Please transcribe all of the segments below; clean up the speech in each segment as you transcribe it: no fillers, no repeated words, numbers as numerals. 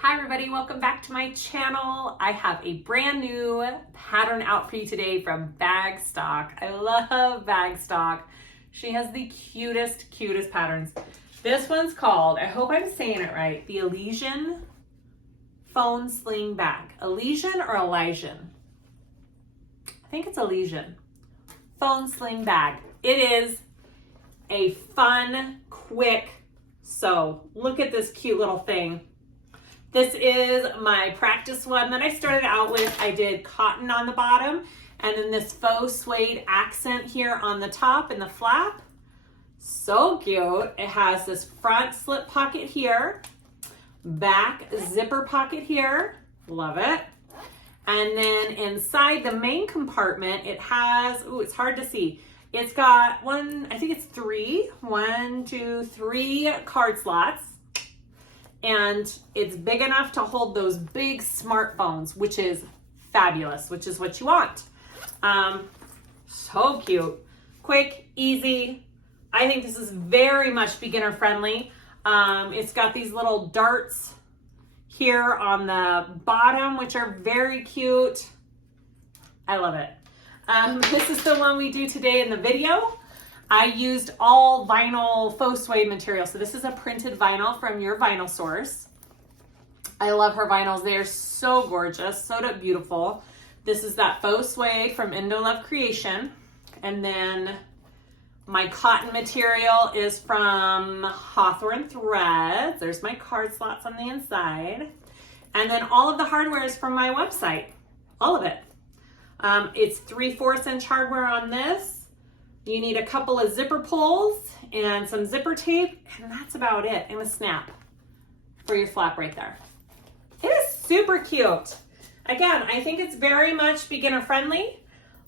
Hi everybody, welcome back to my channel. I have a brand new pattern out for you today from Bagstock. I love Bagstock. She has the cutest patterns. This one's called, I hope I'm saying it right, the Elysian phone sling bag. Elysian or Elysian? I think it's Elysian. Phone sling bag. It is a fun, quick sew. Look at this cute little thing. This is my practice one that I started out with. I did cotton on the bottom and then this faux suede accent here on the top and the flap. So cute. It has this front slip pocket here, back zipper pocket here. Love it. And then inside the main compartment, it has, ooh, it's hard to see. It's got three card slots. And it's big enough to hold those big smartphones, which is fabulous, which is what you want. So cute, quick, easy. I think this is very much beginner friendly. It's got these little darts here on the bottom, which are very cute. I love it. This is the one we do today in the video. I used all vinyl faux suede material. So this is a printed vinyl from your vinyl source. I love her vinyls. They are so gorgeous, so beautiful. This is that faux suede from Indo Love Creation. And then my cotton material is from Hawthorne Threads. There's my card slots on the inside. And then all of the hardware is from my website, all of it. It's 3/4 inch hardware on this. You need a couple of zipper pulls and some zipper tape, and that's about it, and a snap for your flap right there. It is super cute. Again, I think it's very much beginner friendly,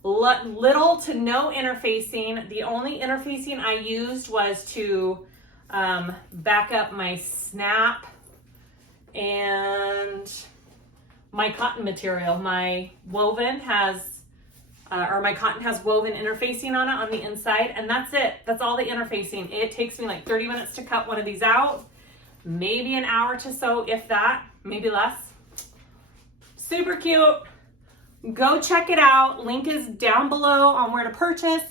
little to no interfacing. The only interfacing I used was to back up my snap and my cotton material. My woven has my cotton has woven interfacing on it on the inside, and that's it. That's all the interfacing. It takes me like 30 minutes to cut one of these out, maybe an hour to sew, if that, maybe less. Super cute. Go check it out. Link is down below on where to purchase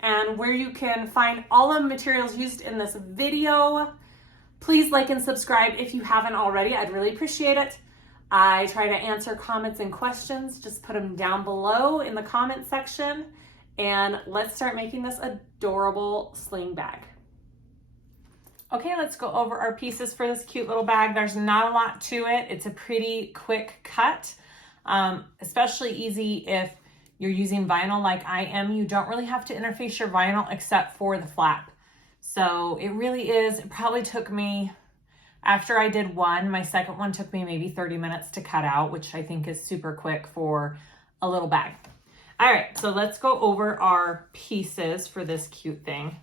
and where you can find all of the materials used in this video. Please like and subscribe if you haven't already. I'd really appreciate it. I try to answer comments and questions. Just put them down below in the comment section, and let's start making this adorable sling bag. Okay, let's go over our pieces for this cute little bag. There's not a lot to it. It's a pretty quick cut, especially easy if you're using vinyl like I am. You don't really have to interface your vinyl except for the flap. So it really is, it probably took me, after I did one, my second one took me maybe 30 minutes to cut out, which I think is super quick for a little bag. All right, so let's go over our pieces for this cute thing.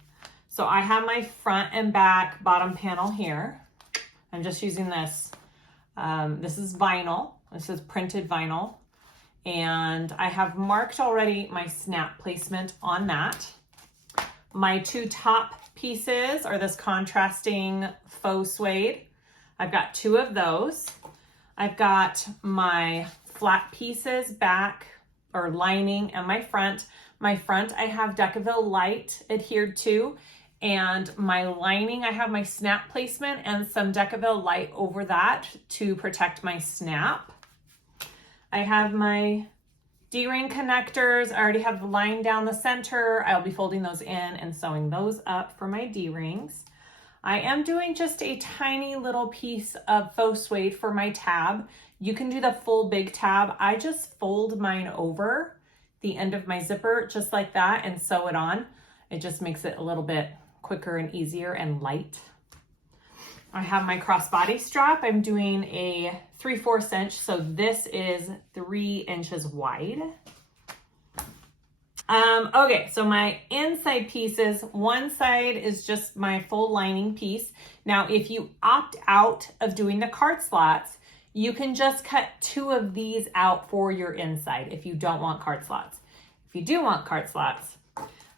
So I have my front and back bottom panel here. I'm just using this. This is vinyl. This is printed vinyl. And I have marked already my snap placement on that. My two top pieces are this contrasting faux suede. I've got two of those. I've got my flat pieces back or lining and my front. My front I have Decaville Light adhered to, and my lining I have my snap placement and some Decaville Light over that to protect my snap. I have my D-ring connectors. I already have the line down the center. I'll be folding those in and sewing those up for my D-rings. I am doing just a tiny little piece of faux suede for my tab. You can do the full big tab. I just fold mine over the end of my zipper just like that and sew it on. It just makes it a little bit quicker and easier and light. I have my crossbody strap. I'm doing a 3/4 inch, so this is 3 inches wide. Okay, so my inside pieces, one side is just my full lining piece. Now, if you opt out of doing the card slots, you can just cut 2 of these out for your inside if you don't want card slots. If you do want card slots,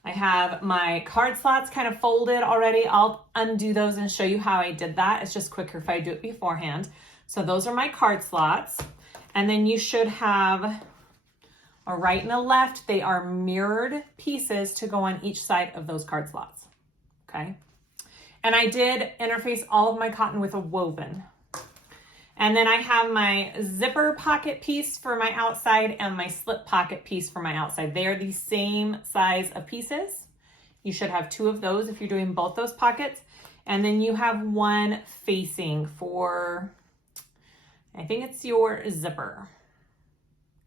I have my card slots kind of folded already. I'll undo those and show you how I did that. It's just quicker if I do it beforehand. So those are my card slots. And then you should have a right and a left. They are mirrored pieces to go on each side of those card slots, okay? And I did interface all of my cotton with a woven. And then I have my zipper pocket piece for my outside and my slip pocket piece for my outside. They are the same size of pieces. You should have 2 of those if you're doing both those pockets. And then you have one facing for, I think it's your zipper.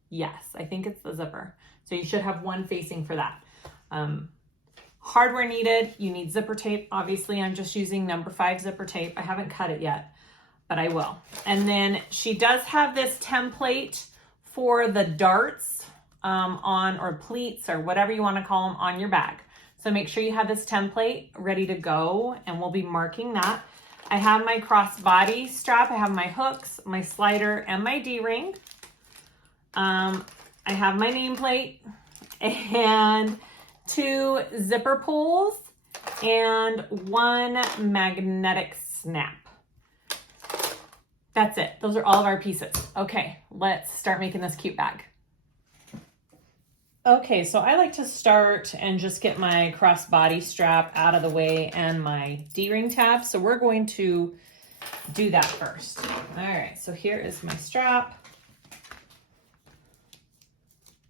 Yes, I think it's the zipper. So you should have one facing for that. Hardware needed, you need zipper tape. Obviously, I'm just using number 5 zipper tape. I haven't cut it yet, but I will. And then she does have this template for the darts or pleats or whatever you want to call them on your bag. So make sure you have this template ready to go, and we'll be marking that. I have my crossbody strap. I have my hooks, my slider, and my D-ring. I have my nameplate and 2 zipper pulls and 1 magnetic snap. That's it. Those are all of our pieces. Okay, let's start making this cute bag. Okay, so I like to start and just get my crossbody strap out of the way and my D-ring tab. So we're going to do that first. All right, so here is my strap.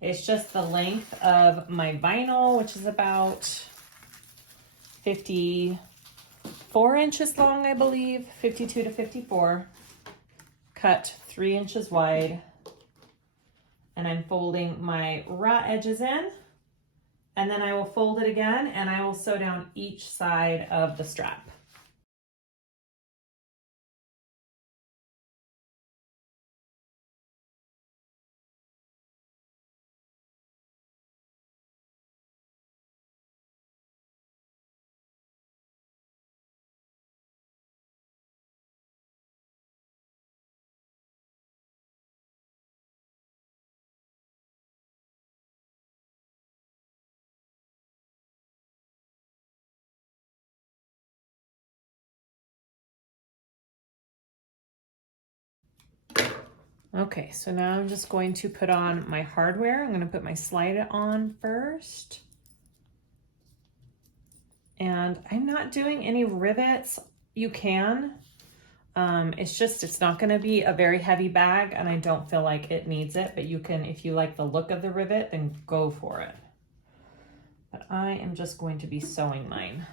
It's just the length of my vinyl, which is about 54 inches long, I believe, 52 to 54. Cut 3 inches wide. And I'm folding my raw edges in, and then I will fold it again, and I will sew down each side of the strap. Okay, so now I'm just going to put on my hardware. I'm going to put my slide on first. And I'm not doing any rivets. You can. It's not going to be a very heavy bag, and I don't feel like it needs it, but you can, if you like the look of the rivet, then go for it. But I am just going to be sewing mine.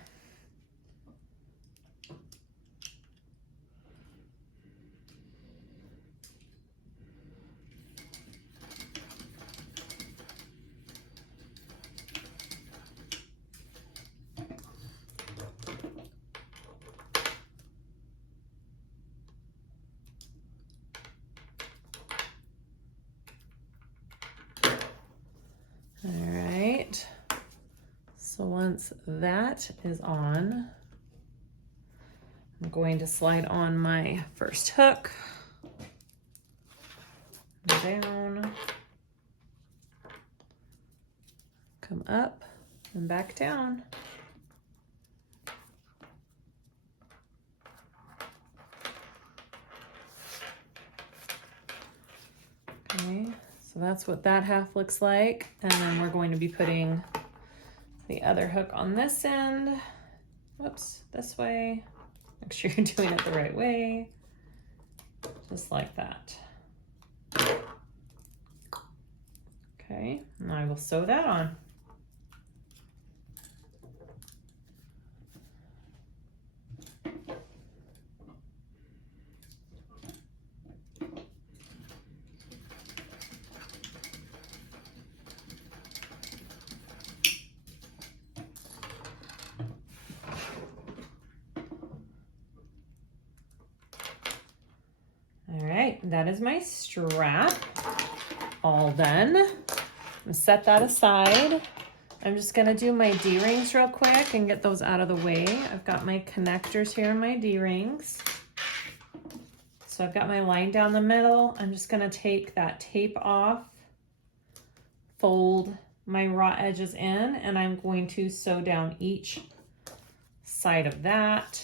All right, so once that is on, I'm going to slide on my first hook, down, come up and back down. Okay. So that's what that half looks like. And then we're going to be putting the other hook on this end. Whoops, this way. Make sure you're doing it the right way. Just like that. Okay, and I will sew that on. All right, that is my strap all done. I'm gonna set that aside. I'm just gonna do my D-rings real quick and get those out of the way. I've got my connectors here in my D-rings. So I've got my line down the middle. I'm just gonna take that tape off, fold my raw edges in, and I'm going to sew down each side of that.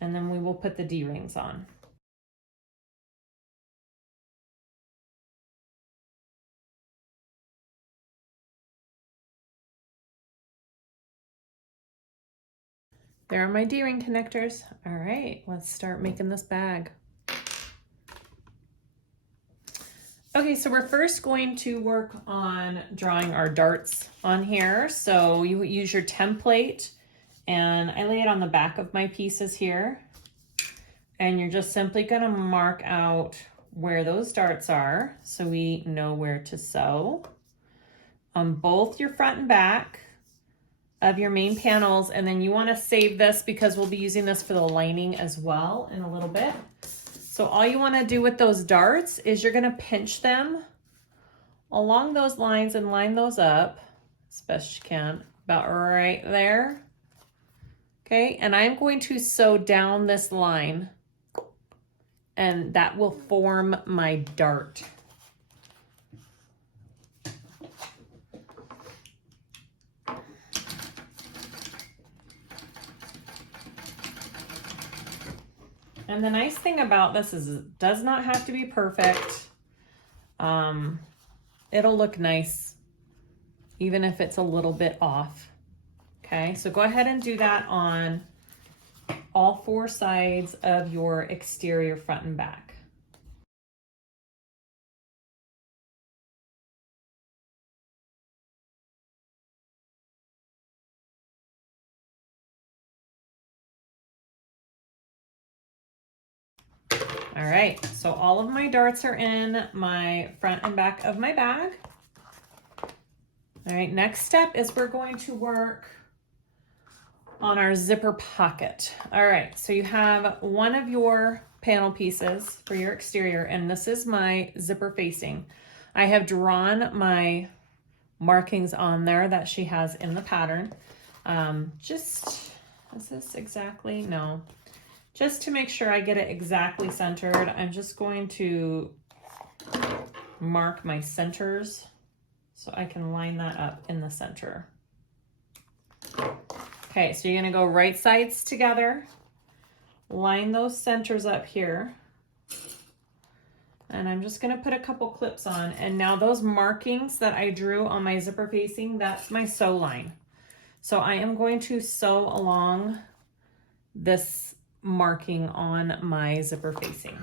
And then we will put the D-rings on. There are my D-ring connectors. All right, let's start making this bag. Okay, so we're first going to work on drawing our darts on here. So you use your template, and I lay it on the back of my pieces here. And you're just simply gonna mark out where those darts are so we know where to sew on both your front and back of your main panels. And then you wanna save this because we'll be using this for the lining as well in a little bit. So all you wanna do with those darts is you're gonna pinch them along those lines and line those up as best you can, about right there. Okay, and I'm going to sew down this line, and that will form my dart. And the nice thing about this is it does not have to be perfect. It'll look nice even if it's a little bit off. Okay, so go ahead and do that on all 4 sides of your exterior front and back. All right, so all of my darts are in my front and back of my bag. All right, next step is we're going to work on our zipper pocket. All right, so you have one of your panel pieces for your exterior, and this is my zipper facing. I have drawn my markings on there that she has in the pattern. Is this exactly? No. Just to make sure I get it exactly centered, I'm just going to mark my centers so I can line that up in the center. Okay, so you're gonna go right sides together, line those centers up here, and I'm just gonna put a couple clips on. And now those markings that I drew on my zipper facing, that's my sew line. So I am going to sew along this marking on my zipper facing.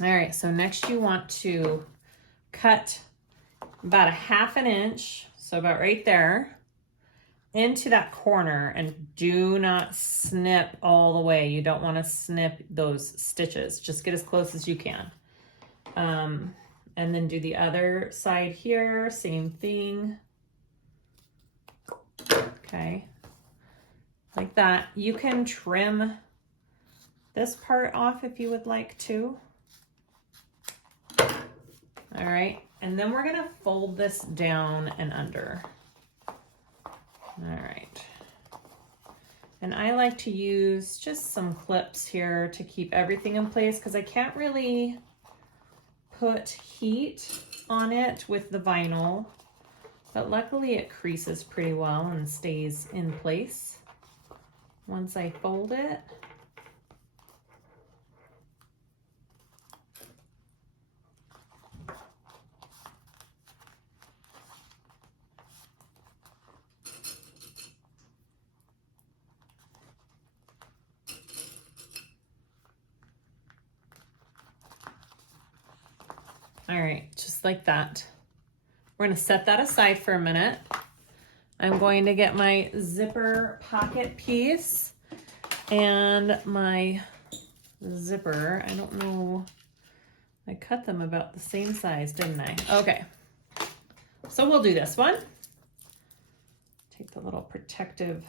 All right, so next you want to cut about a 1/2 inch, so about right there, into that corner, and do not snip all the way. You don't want to snip those stitches. Just get as close as you can. And then do the other side here, same thing. Okay, like that. You can trim this part off if you would like to. All right, and then we're gonna fold this down and under. All right, and I like to use just some clips here to keep everything in place because I can't really put heat on it with the vinyl, but luckily it creases pretty well and stays in place once I fold it. All right, just like that. We're gonna set that aside for a minute. I'm going to get my zipper pocket piece and my zipper. I don't know, I cut them about the same size, didn't I? Okay, so we'll do this one. Take the little protective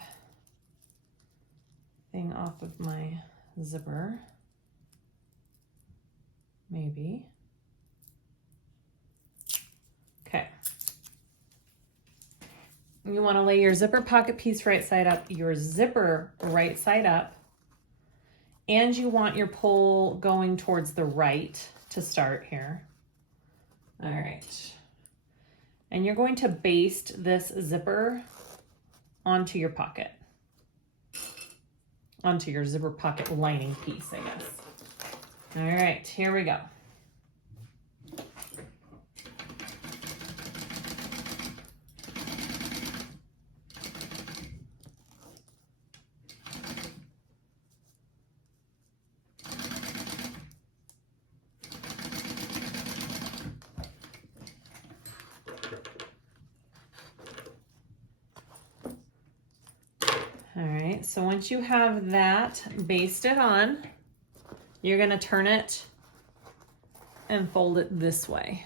thing off of my zipper, maybe. you want to lay your zipper pocket piece right side up, your zipper right side up, and you want your pull going towards the right to start here. All right. And you're going to baste this zipper onto your pocket. Onto your zipper pocket lining piece, I guess. All right, here we go. All right, so once you have that basted on, you're gonna turn it and fold it this way,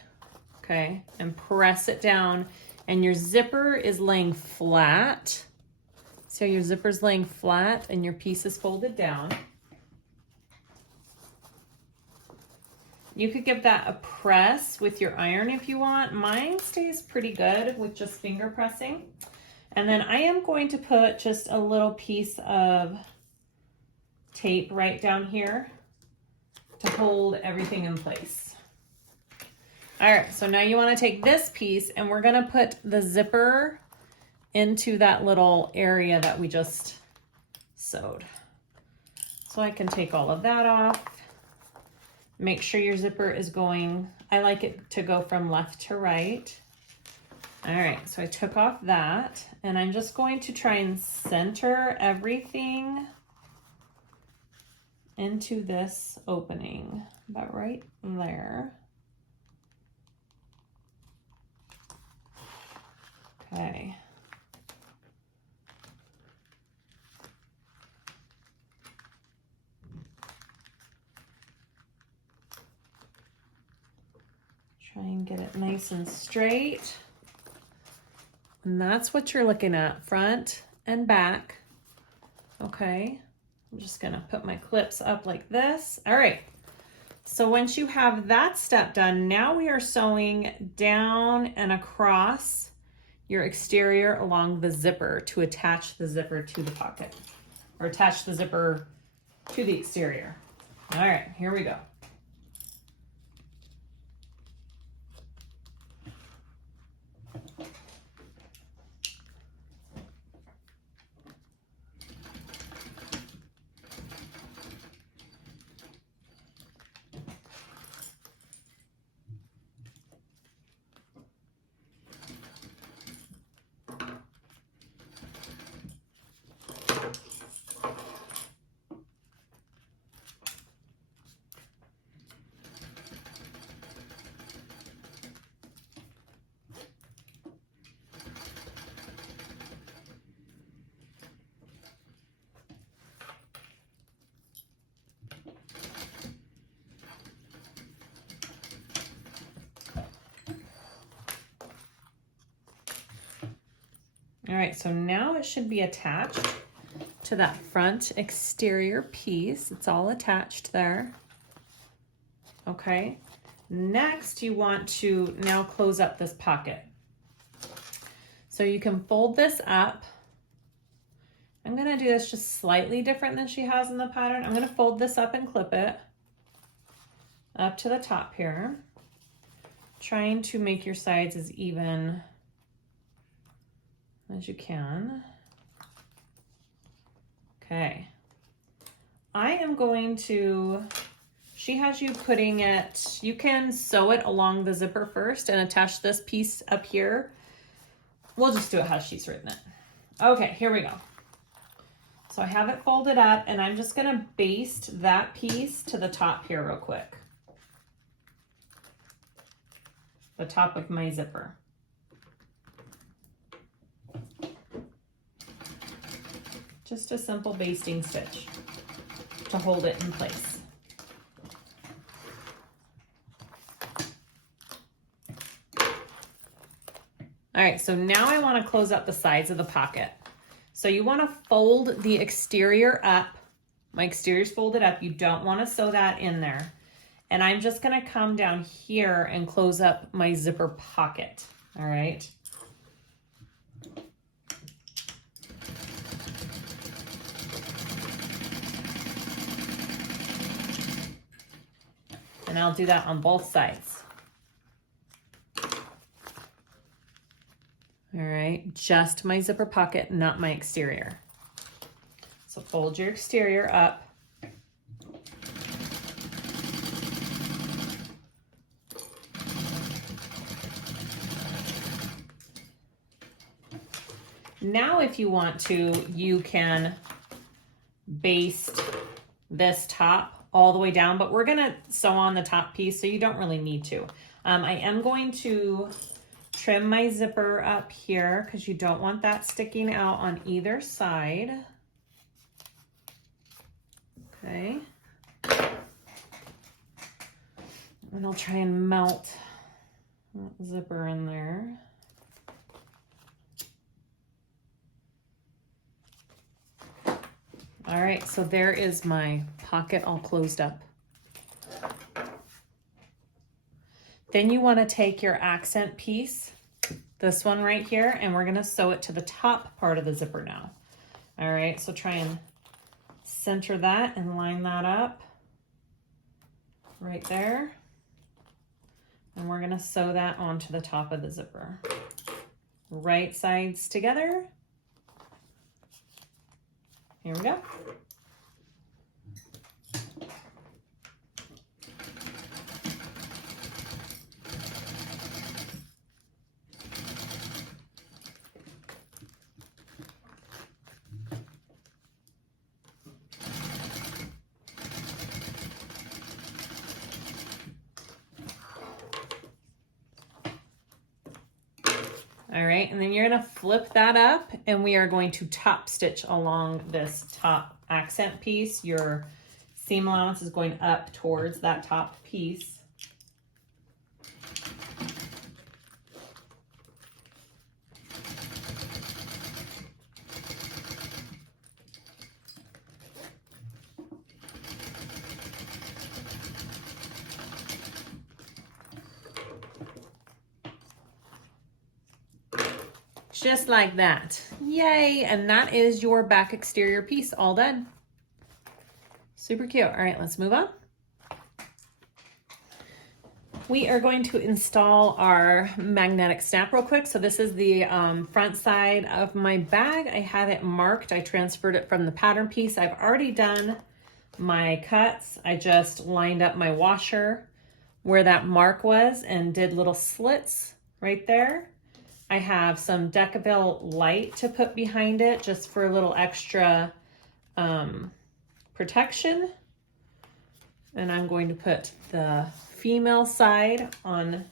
okay? And press it down, and your zipper is laying flat. So your zipper's laying flat and your piece is folded down. You could give that a press with your iron if you want. Mine stays pretty good with just finger pressing. And then I am going to put just a little piece of tape right down here to hold everything in place. All right, so now you want to take this piece and we're going to put the zipper into that little area that we just sewed. So I can take all of that off. Make sure your zipper is going, I like it to go from left to right. All right, so I took off that and I'm just going to try and center everything into this opening, about right there. Okay. Try and get it nice and straight. And that's what you're looking at, front and back. Okay, I'm just gonna put my clips up like this. All right, so once you have that step done, now we are sewing down and across your exterior along the zipper to attach the zipper to the pocket, or attach the zipper to the exterior. All right, here we go. All right, so now it should be attached to that front exterior piece. It's all attached there. Okay, next you want to now close up this pocket. So you can fold this up. I'm gonna do this just slightly different than she has in the pattern. I'm gonna fold this up and clip it up to the top here, trying to make your sides as even as you can. Okay, I am going to, she has you putting it, you can sew it along the zipper first and attach this piece up here. We'll just do it how she's written it. Okay, here we go. So I have it folded up and I'm just gonna baste that piece to the top here real quick. The top of my zipper. Just a simple basting stitch to hold it in place. All right, so now I want to close up the sides of the pocket. So you want to fold the exterior up. My exterior's folded up. You don't want to sew that in there. And I'm just going to come down here and close up my zipper pocket. All right. And I'll do that on both sides. All right, just my zipper pocket, not my exterior. So fold your exterior up. Now, if you want to, you can baste this top all the way down, but we're gonna sew on the top piece, so you don't really need to. I am going to trim my zipper up here because you don't want that sticking out on either side. Okay. And I'll try and melt that zipper in there. All right, so there is my pocket all closed up. Then you want to take your accent piece, this one right here, and we're going to sew it to the top part of the zipper now. All right, so try and center that and line that up right there. And we're going to sew that onto the top of the zipper. Right sides together. Here we go. All right, and then you're gonna flip that up and we are going to top stitch along this top accent piece. Your seam allowance is going up towards that top piece. Just like that. Yay! And that is your back exterior piece all done. Super cute. All right, let's move on. We are going to install our magnetic snap real quick. So this is the front side of my bag. I have it marked. I transferred it from the pattern piece. I've already done my cuts. I just lined up my washer where that mark was and did little slits right there. I have some Decaville light to put behind it just for a little extra protection. And I'm going to put the female side on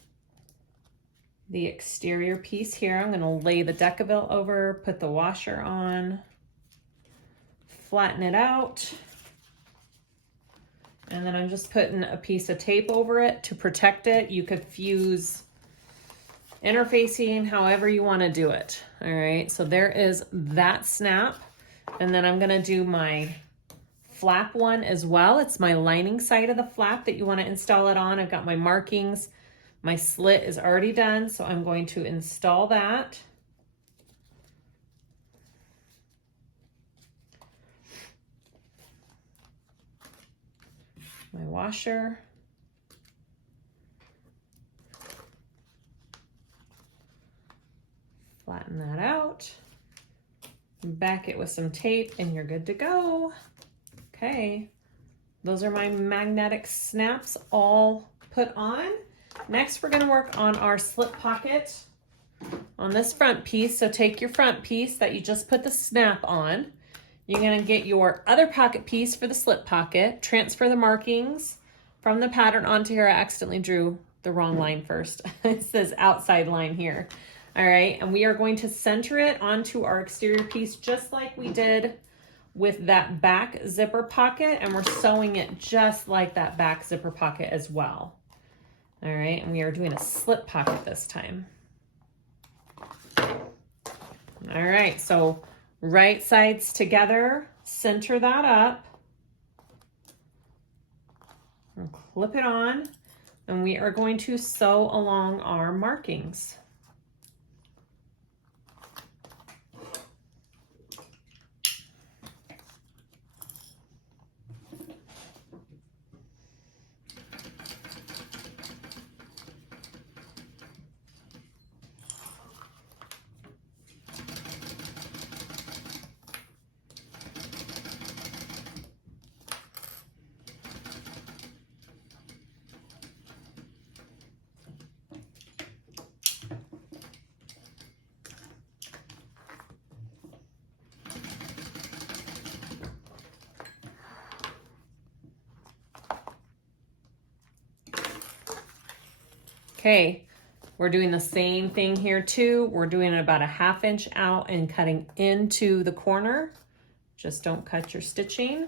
the exterior piece here. I'm going to lay the Decaville over, put the washer on, flatten it out. And then I'm just putting a piece of tape over it to protect it. You could fuse interfacing however you want to do it. All right, so there is that snap. And then I'm going to do my flap one as well. It's my lining side of the flap that you want to install it on. I've got my markings. My slit is already done, so I'm going to install that. My washer. Flatten that out, back it with some tape, and you're good to go. Okay, those are my magnetic snaps all put on. Next, we're going to work on our slip pocket on this front piece. So take your front piece that you just put the snap on. You're going to get your other pocket piece for the slip pocket, transfer the markings from the pattern onto here. I accidentally drew the wrong line first. It says outside line here. All right, and we are going to center it onto our exterior piece just like we did with that back zipper pocket, and we're sewing it just like that back zipper pocket as well. All right, and we are doing a slip pocket this time. All right, so right sides together, center that up, and clip it on, and we are going to sew along our markings. Okay, we're doing the same thing here too. We're doing it about a 1/2 inch out and cutting into the corner. Just don't cut your stitching.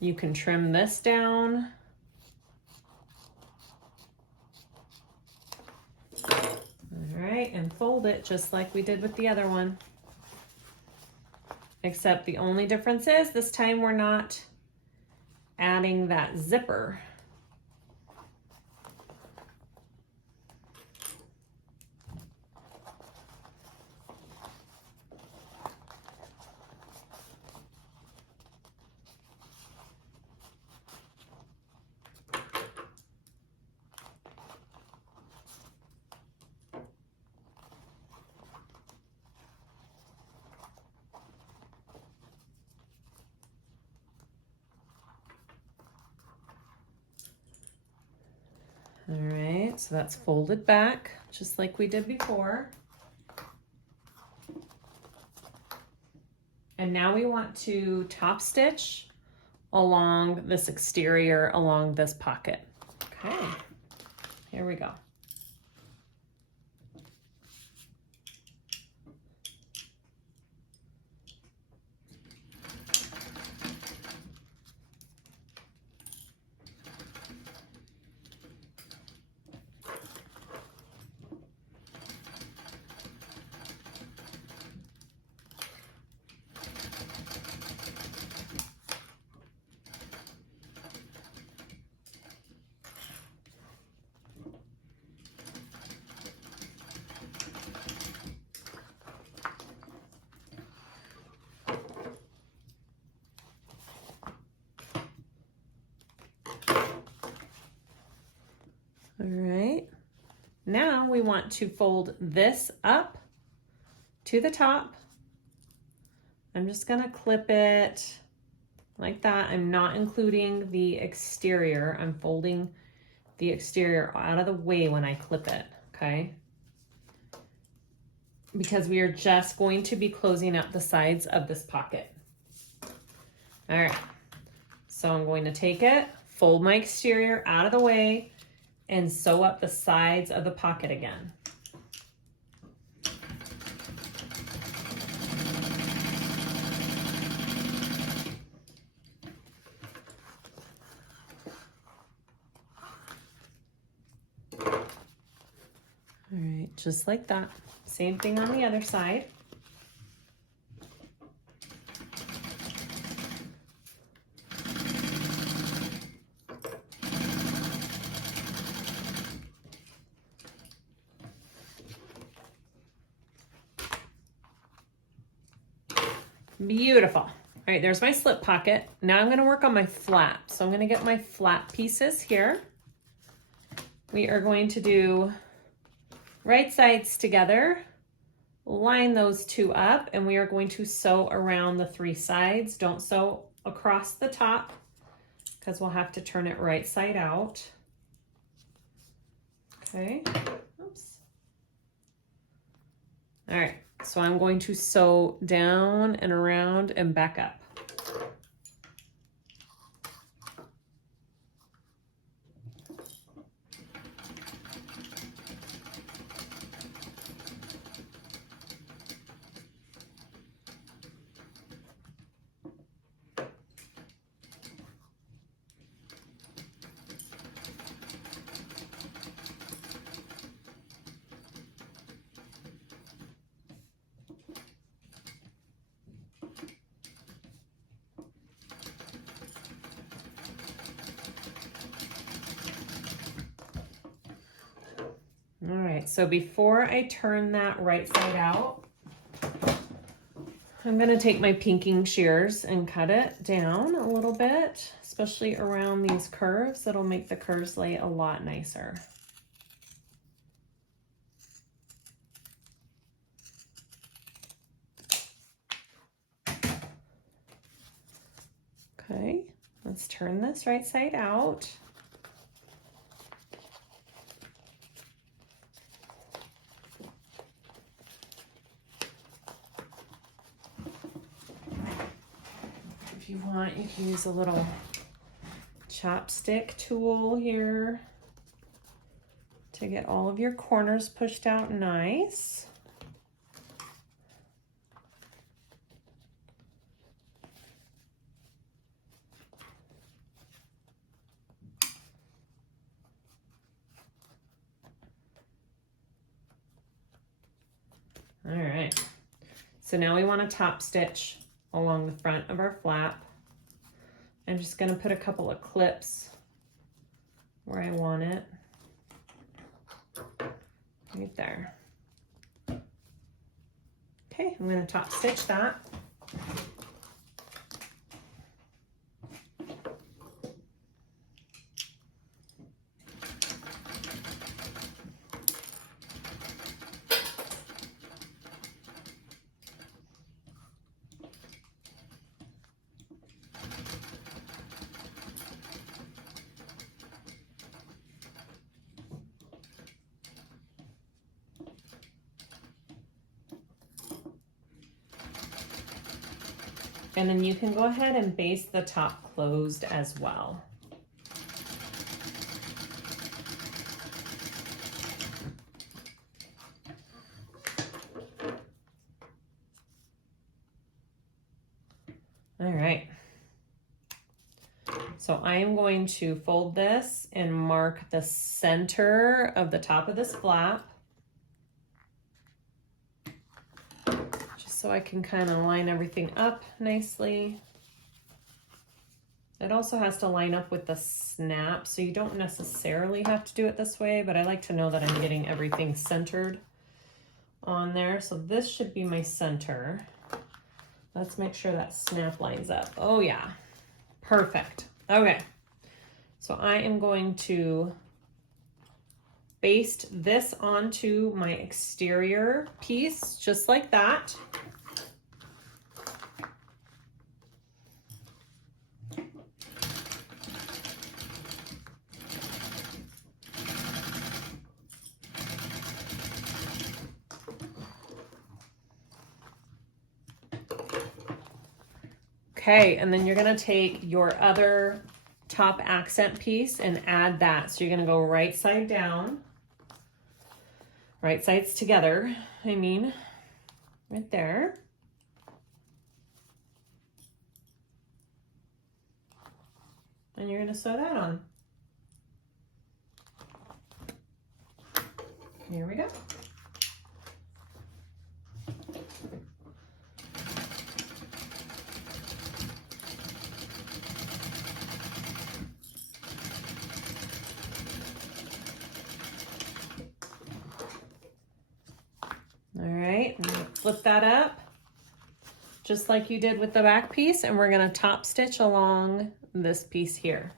You can trim this down. All right, and fold it just like we did with the other one. Except the only difference is this time we're not adding that zipper. All right, so that's folded back just like we did before. And now we want to top stitch along this exterior, along this pocket. Okay, here we go. All right, now we want to fold this up to the top. I'm just gonna clip it like that. I'm not including the exterior. I'm folding the exterior out of the way when I clip it, okay? Because we are just going to be closing up the sides of this pocket. All right, so I'm going to take it, fold my exterior out of the way, and sew up the sides of the pocket again. All right, just like that. Same thing on the other side. Beautiful. All right, there's my slip pocket. Now I'm gonna work on my flap. So I'm gonna get my flap pieces here. We are going to do right sides together, line those two up, and we are going to sew around the 3 sides. Don't sew across the top because we'll have to turn it right side out. Okay, oops. All right. So I'm going to sew down and around and back up. All right, so before I turn that right side out, I'm gonna take my pinking shears and cut it down a little bit, especially around these curves. That'll make the curves lay a lot nicer. Okay, let's turn this right side out. If you want, you can use a little chopstick tool here to get all of your corners pushed out nice. All right, so now we want to top stitch along the front of our flap. I'm just going to put a couple of clips where I want it, right there. Okay, I'm going to top stitch that. And then you can go ahead and baste the top closed as well. All right. So I am going to fold this and mark the center of the top of this flap, so I can kind of line everything up nicely. It also has to line up with the snap, so you don't necessarily have to do it this way, but I like to know that I'm getting everything centered on there. So this should be my center. Let's make sure that snap lines up. Oh yeah, perfect. Okay, so I am going to baste this onto my exterior piece, just like that. Okay, and then you're gonna take your other top accent piece and add that. So you're gonna go right side down, right sides together, I mean, right there. And you're gonna sew that on. Here we go. All right, I'm gonna flip that up just like you did with the back piece, and we're gonna top stitch along this piece here.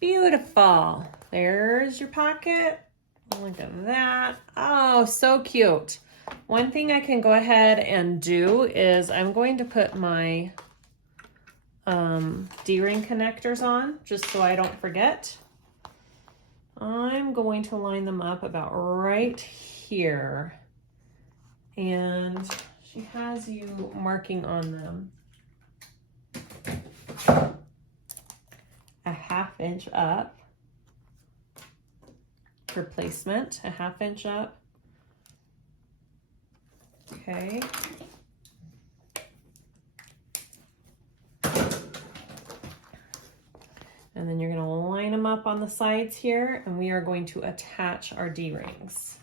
Beautiful. There's your pocket. Look at that. Oh, so cute. One thing I can go ahead and do is I'm going to put my D-ring connectors on just so I don't forget. I'm going to line them up about right here. And she has you marking on them a 1/2 inch up for placement, a 1/2 inch up. Okay. And then you're going to line them up on the sides here, and we are going to attach our D-rings.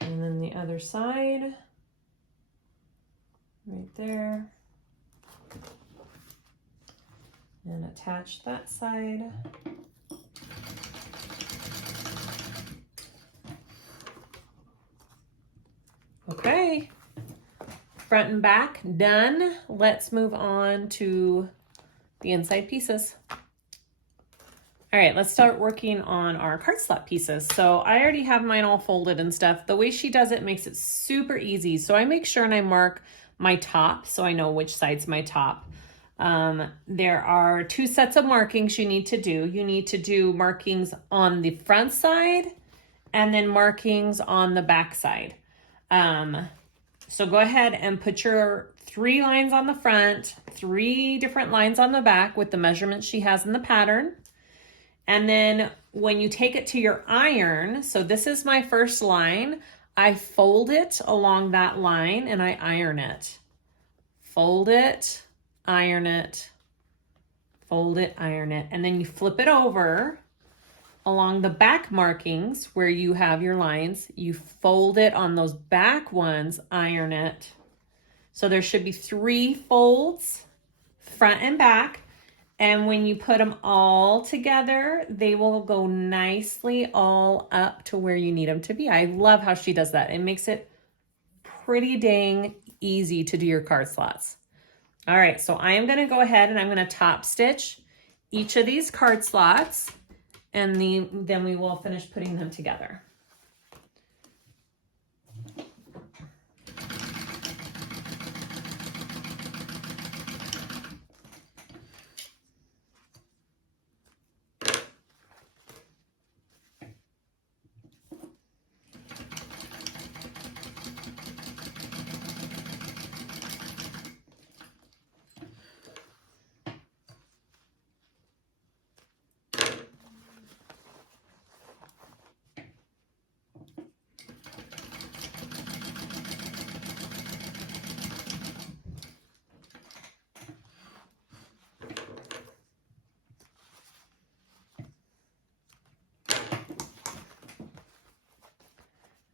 And then the other side, right there. And attach that side. Okay. Front and back, done. Let's move on to the inside pieces. All right, let's start working on our card slot pieces. So I already have mine all folded and stuff. The way she does it makes it super easy. So I make sure and I mark my top so I know which side's my top. There are 2 sets of markings you need to do. You need to do markings on the front side and then markings on the back side. So go ahead and put your 3 lines on the front, 3 different lines on the back with the measurements she has in the pattern. And then when you take it to your iron, so this is my first line, I fold it along that line and I iron it. Fold it, iron it, fold it, iron it. And then you flip it over along the back markings where you have your lines. You fold it on those back ones, iron it. So there should be 3 folds, front and back. And when you put them all together, they will go nicely all up to where you need them to be. I love how she does that. It makes it pretty dang easy to do your card slots. All right, so I am gonna go ahead and I'm gonna top stitch each of these card slots and then we will finish putting them together.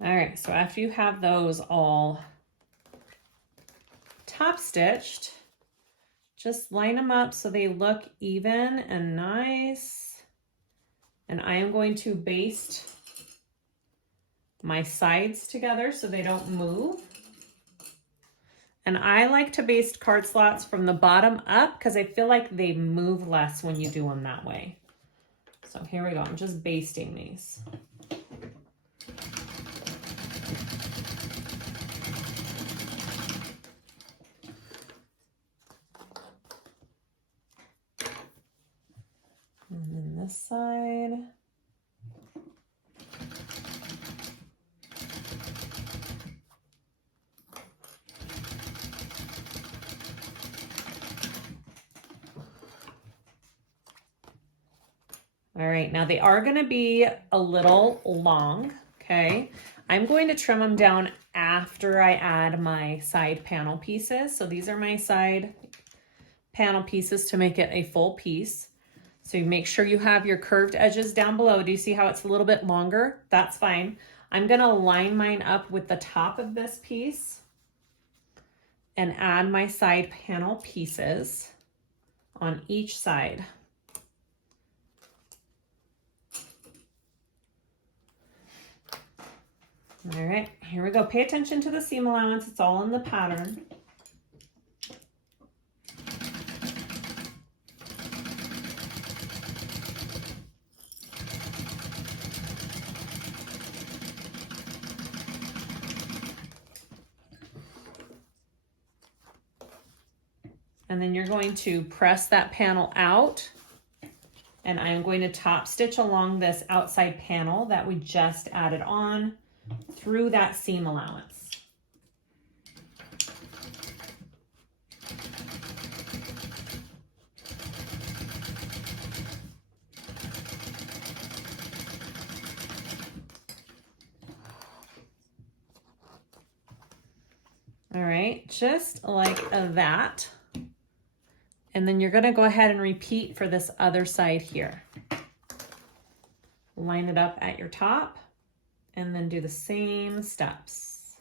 All right, so after you have those all top stitched, just line them up so they look even and nice. And I am going to baste my sides together so they don't move. And I like to baste card slots from the bottom up because I feel like they move less when you do them that way. So here we go, I'm just basting these. And then this side. All right, now they are going to be a little long, okay? I'm going to trim them down after I add my side panel pieces. So these are my side panel pieces to make it a full piece. So you make sure you have your curved edges down below. Do you see how it's a little bit longer? That's fine. I'm gonna line mine up with the top of this piece and add my side panel pieces on each side. All right, here we go. Pay attention to the seam allowance. It's all in the pattern. And then you're going to press that panel out, and I'm going to top stitch along this outside panel that we just added on through that seam allowance. All right, just like that. And then you're gonna go ahead and repeat for this other side here. Line it up at your top and then do the same steps.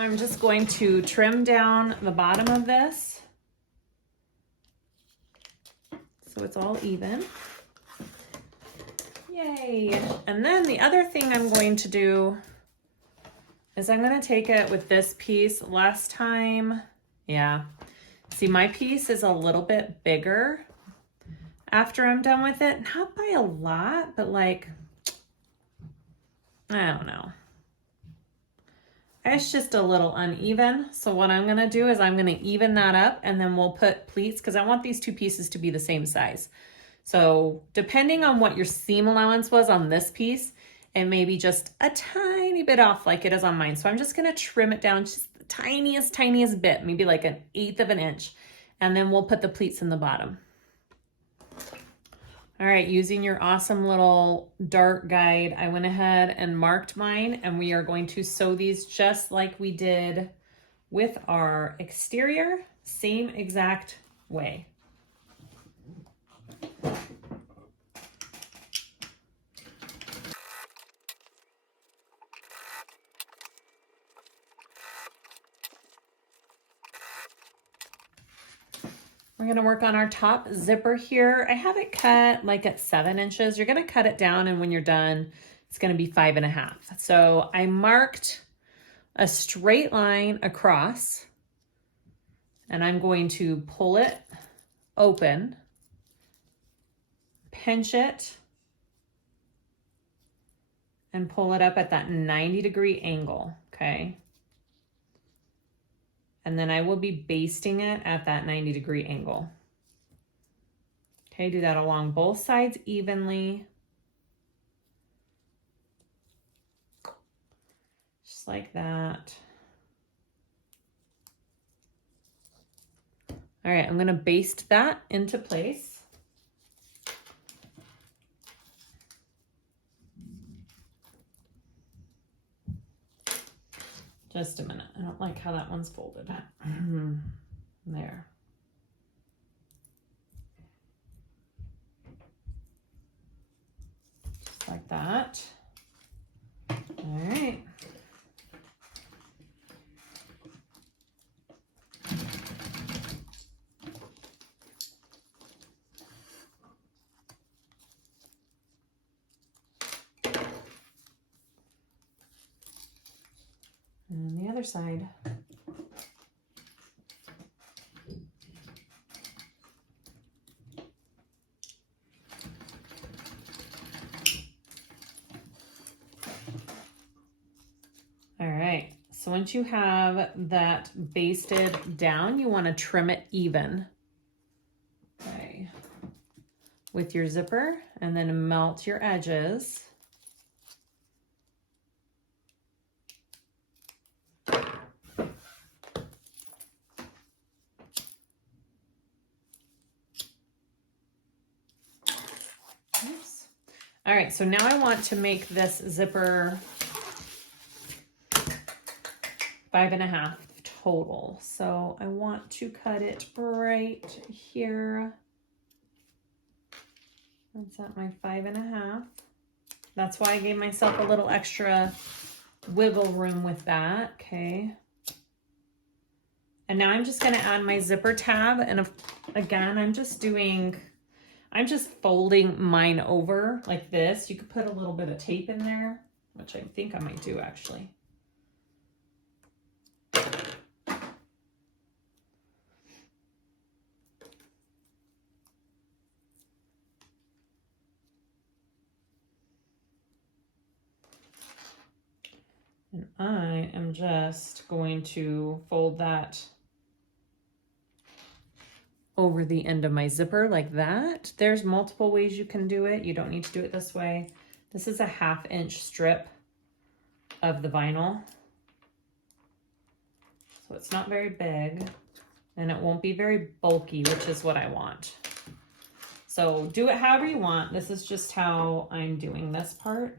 I'm just going to trim down the bottom of this so it's all even. Yay. And then the other thing I'm going to do is I'm going to take it with this piece. Last time, yeah. See, my piece is a little bit bigger after I'm done with it. Not by a lot, but like, I don't know. It's just a little uneven. So what I'm gonna do is I'm gonna even that up, and then we'll put pleats, because I want these two pieces to be the same size. So depending on what your seam allowance was on this piece, it may be just a tiny bit off like it is on mine. So I'm just gonna trim it down just the tiniest bit, maybe like 1/8 of an inch. And then we'll put the pleats in the bottom. All right, using your awesome little dart guide, I went ahead and marked mine, and we are going to sew these just like we did with our exterior, same exact way. We're gonna work on our top zipper here. I have it cut like at 7 inches. You're gonna cut it down, and when you're done, it's gonna be 5.5. So I marked a straight line across, and I'm going to pull it open, pinch it, and pull it up at that 90-degree angle, okay? And then I will be basting it at that 90-degree angle. Okay, do that along both sides evenly. Just like that. All right, I'm gonna baste that into place. Just a minute. I don't like how that one's folded. There. Just like that. All right. And the other side. All right, so once you have that basted down, you want to trim it even. Okay, with your zipper, and then melt your edges. All right, so now I want to make this zipper 5.5 total. So I want to cut it right here. That's at my 5.5. That's why I gave myself a little extra wiggle room with that, okay? And now I'm just gonna add my zipper tab, and again, I'm just folding mine over like this. You could put a little bit of tape in there, which I think I might do actually. And I am just going to fold that over the end of my zipper like that. There's multiple ways you can do it. You don't need to do it this way. This is a 1/2 inch strip of the vinyl. So it's not very big, and it won't be very bulky, which is what I want. So do it however you want. This is just how I'm doing this part.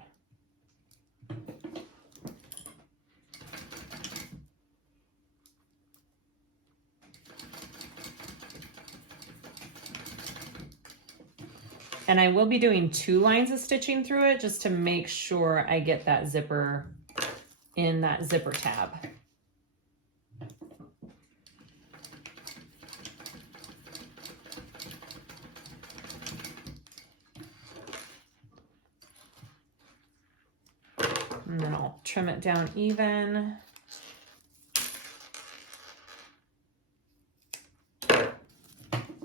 And I will be doing 2 lines of stitching through it just to make sure I get that zipper in that zipper tab. And then I'll trim it down even. All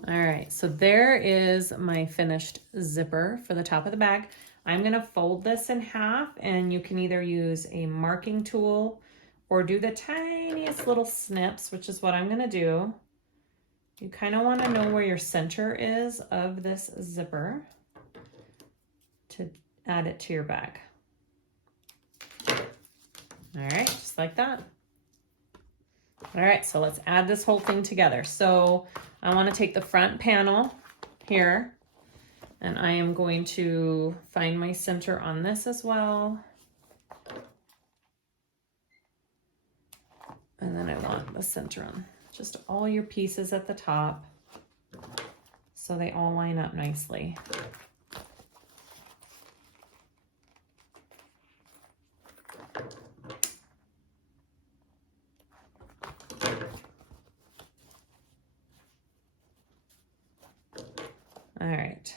right, so there is my finished zipper for the top of the bag. I'm gonna fold this in half, and you can either use a marking tool or do the tiniest little snips, which is what I'm gonna do. You kind of wanna know where your center is of this zipper to add it to your bag. All right, just like that. All right, so let's add this whole thing together. So I want to take the front panel here, and I am going to find my center on this as well. And then I want the center on just all your pieces at the top so they all line up nicely. All right,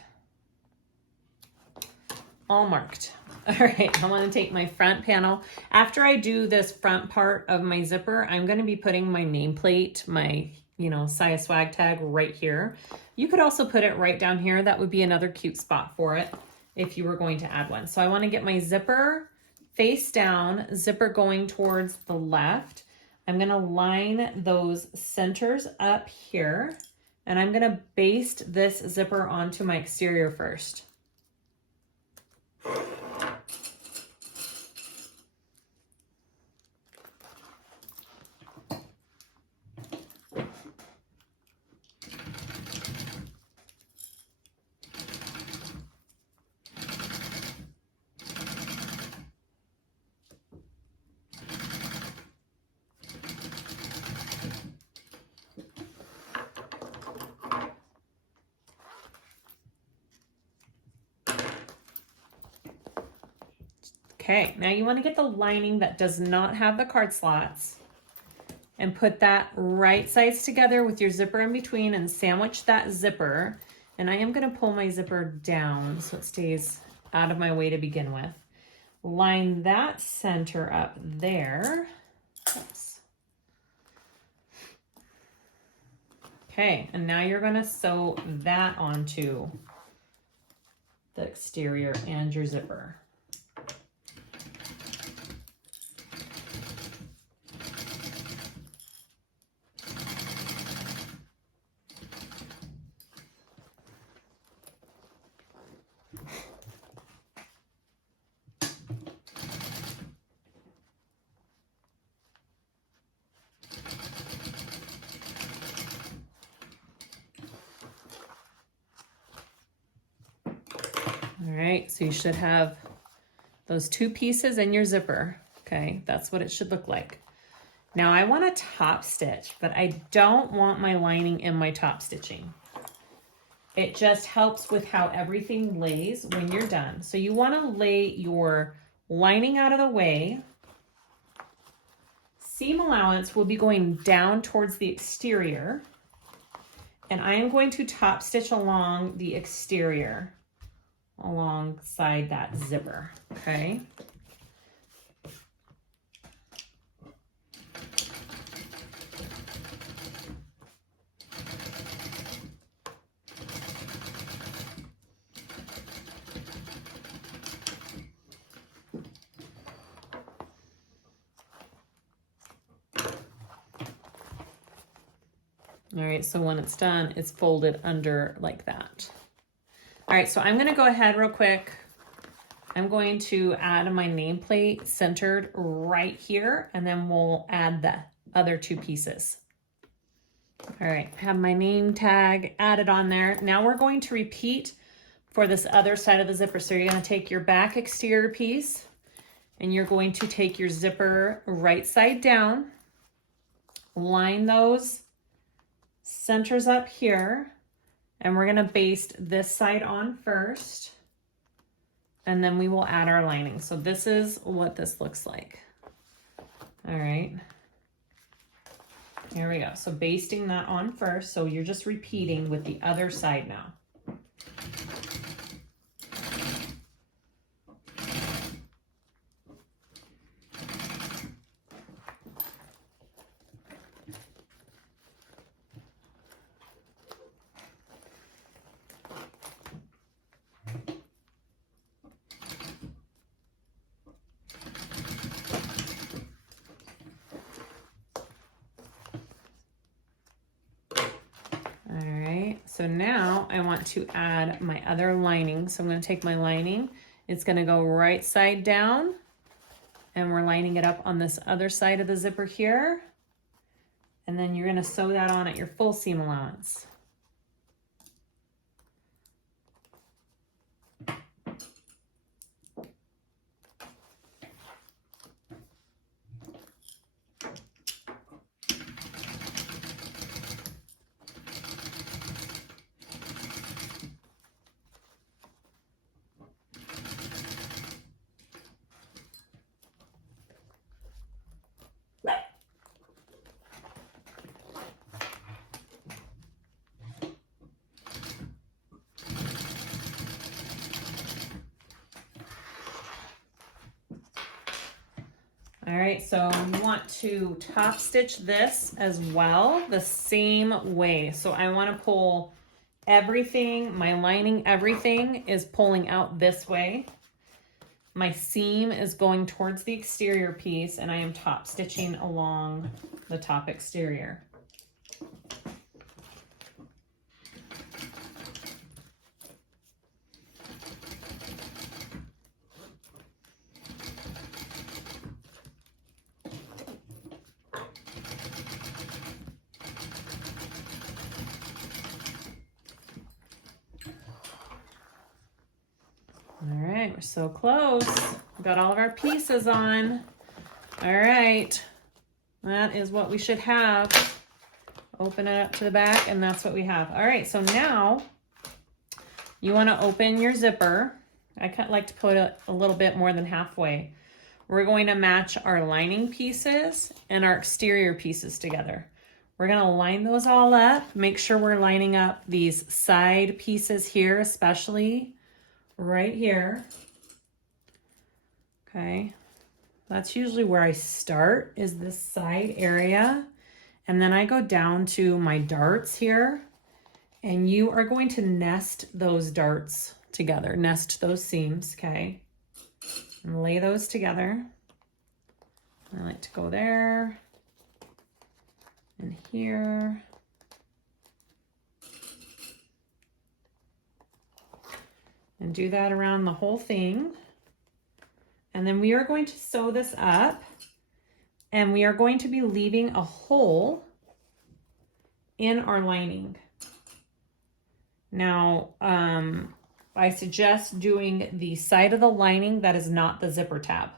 all marked. All right, I want to take my front panel. After I do this front part of my zipper, I'm going to be putting my nameplate, my, SiahSwag tag right here. You could also put it right down here. That would be another cute spot for it if you were going to add one. So I want to get my zipper face down, zipper going towards the left. I'm going to line those centers up here. And I'm gonna baste this zipper onto my exterior first. Okay, now you want to get the lining that does not have the card slots and put that right sides together with your zipper in between and sandwich that zipper. And I am going to pull my zipper down so it stays out of my way to begin with. Line that center up there. Oops. Okay, and now you're going to sew that onto the exterior and your zipper. All right, so you should have those two pieces in your zipper. Okay, that's what it should look like. Now I want to top stitch, but I don't want my lining in my top stitching. It just helps with how everything lays when you're done. So you want to lay your lining out of the way. Seam allowance will be going down towards the exterior, and I am going to top stitch along the exterior alongside that zipper, okay? All right, so when it's done, it's folded under like that. All right, so I'm gonna go ahead real quick. I'm going to add my nameplate centered right here, and then we'll add the other two pieces. All right, I have my name tag added on there. Now we're going to repeat for this other side of the zipper. So you're gonna take your back exterior piece, and you're going to take your zipper right side down, line those centers up here, and we're gonna baste this side on first, and then we will add our lining. So this is what this looks like. All right, here we go. So basting that on first, so you're just repeating with the other side now. So now I want to add my other lining. So I'm going to take my lining. It's going to go right side down, and we're lining it up on this other side of the zipper here. And then you're going to sew that on at your full seam allowance. All right, so you want to top stitch this as well, the same way. So I want to pull everything, my lining, everything is pulling out this way. My seam is going towards the exterior piece, and I am top stitching along the top exterior. All right, we're so close. We've got all of our pieces on. All right, that is what we should have. Open it up to the back, and that's what we have. All right, so now you want to open your zipper. I like to put it a little bit more than halfway. We're going to match our lining pieces and our exterior pieces together. We're going to line those all up. Make sure we're lining up these side pieces here, especially right here. Okay, that's usually where I start, is this side area. And then I go down to my darts here, and you are going to nest those darts together, nest those seams, okay? And lay those together. I like to go there and here. And do that around the whole thing. And then we are going to sew this up, and we are going to be leaving a hole in our lining. Now, I suggest doing the side of the lining that is not the zipper tab.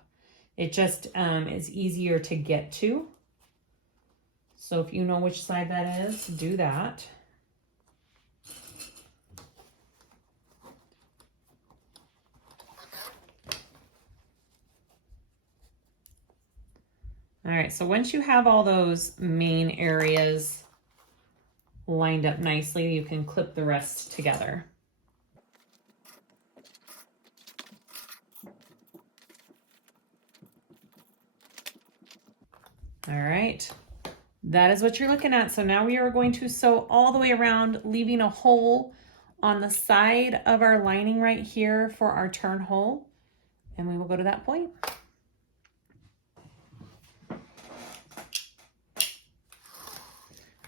It just is easier to get to. So if you know which side that is, do that. All right, so once you have all those main areas lined up nicely, you can clip the rest together. All right, that is what you're looking at. So now we are going to sew all the way around, leaving a hole on the side of our lining right here for our turn hole, and we will go to that point.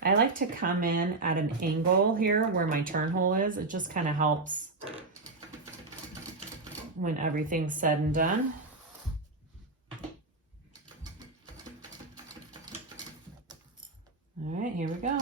I like to come in at an angle here where my turn hole is. It just kind of helps when everything's said and done. All right, here we go.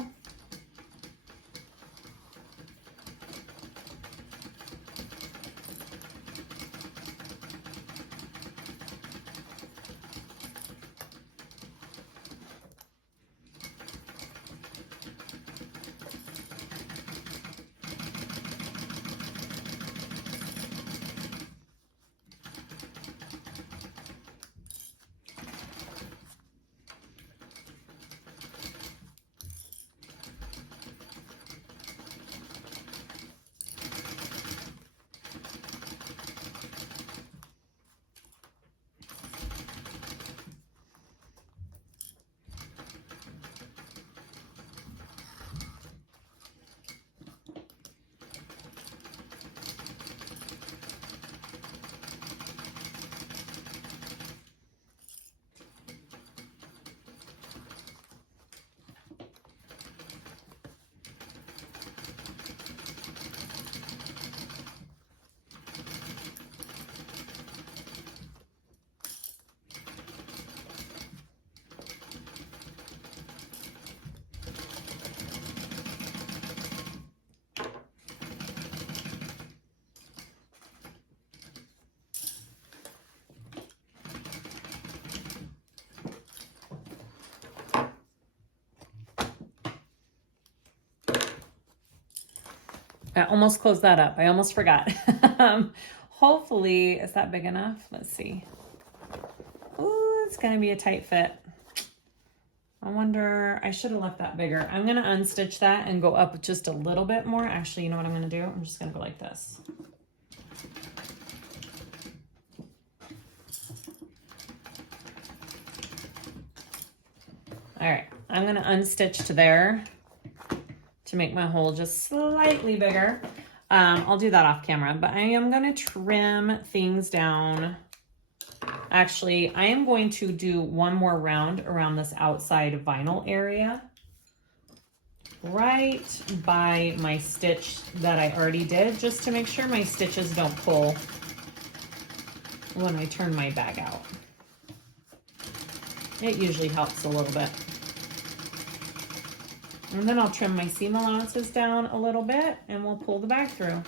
I almost closed that up. I almost forgot. Hopefully, is that big enough? Let's see. Ooh, it's gonna be a tight fit. I wonder, I should have left that bigger. I'm gonna unstitch that and go up just a little bit more. Actually, you know what I'm gonna do? I'm just gonna go like this. All right, I'm gonna unstitch to there to make my hole just slightly bigger. I'll do that off camera, but I am gonna trim things down. Actually, I am going to do one more round around this outside vinyl area, right by my stitch that I already did, just to make sure my stitches don't pull when I turn my bag out. It usually helps a little bit. And then I'll trim my seam allowances down a little bit and we'll pull the bag through.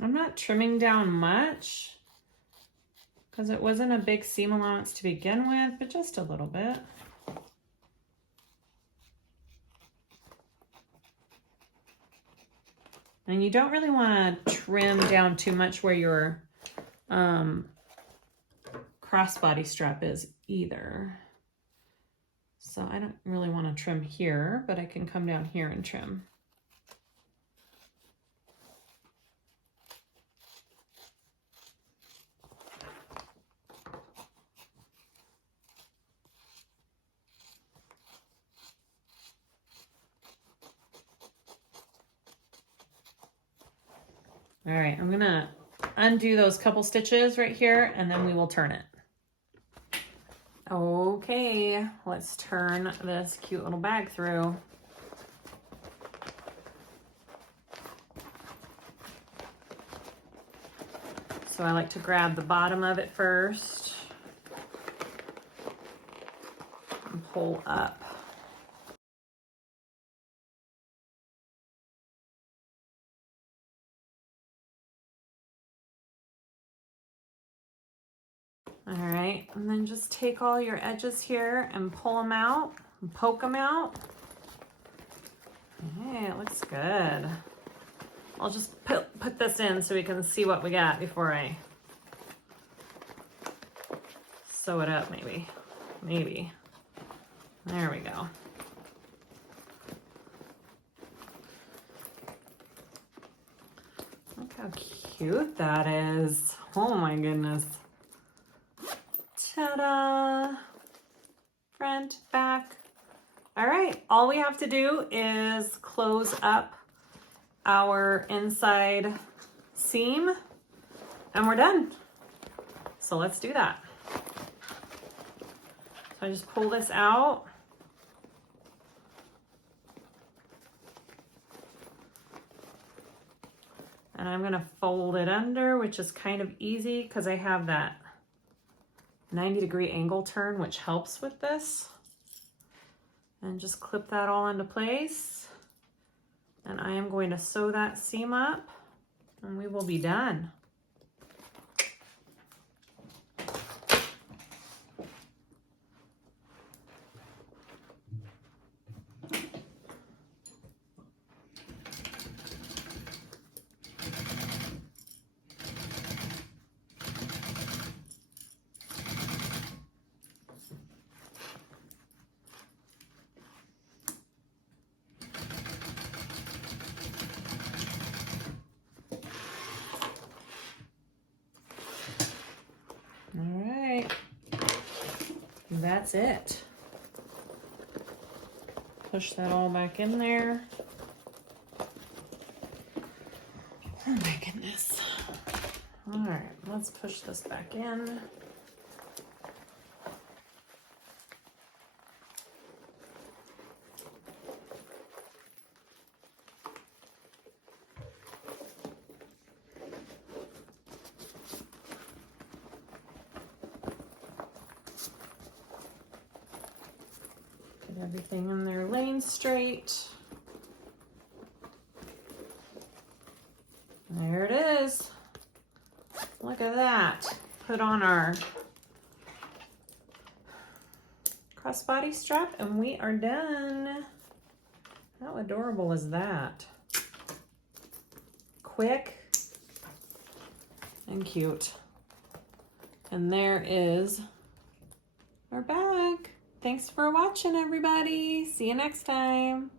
I'm not trimming down much because it wasn't a big seam allowance to begin with, but just a little bit. And you don't really want to trim down too much where your crossbody strap is either. So I don't really want to trim here, but I can come down here and trim. All right, I'm gonna undo those couple stitches right here and then we will turn it. Okay, let's turn this cute little bag through. So I like to grab the bottom of it first and pull up. All right, and then just take all your edges here and pull them out and poke them out. Hey, it looks good. I'll just put this in so we can see what we got before I sew it up, maybe. There we go. Look how cute that is. Oh my goodness. Ta-da! Front, back. All right, all we have to do is close up our inside seam and we're done. So let's do that. So I just pull this out. And I'm gonna fold it under, which is kind of easy because I have that 90-degree angle turn, which helps with this. And just clip that all into place. And I am going to sew that seam up and we will be done. All right, that's it. Push that all back in there. Oh my goodness. All right, let's push this back in. Get everything in there laying straight. There it is. Look at that. Put on our crossbody strap and we are done. How adorable is that? Quick and cute. And there is our bag. Thanks for watching, everybody. See you next time.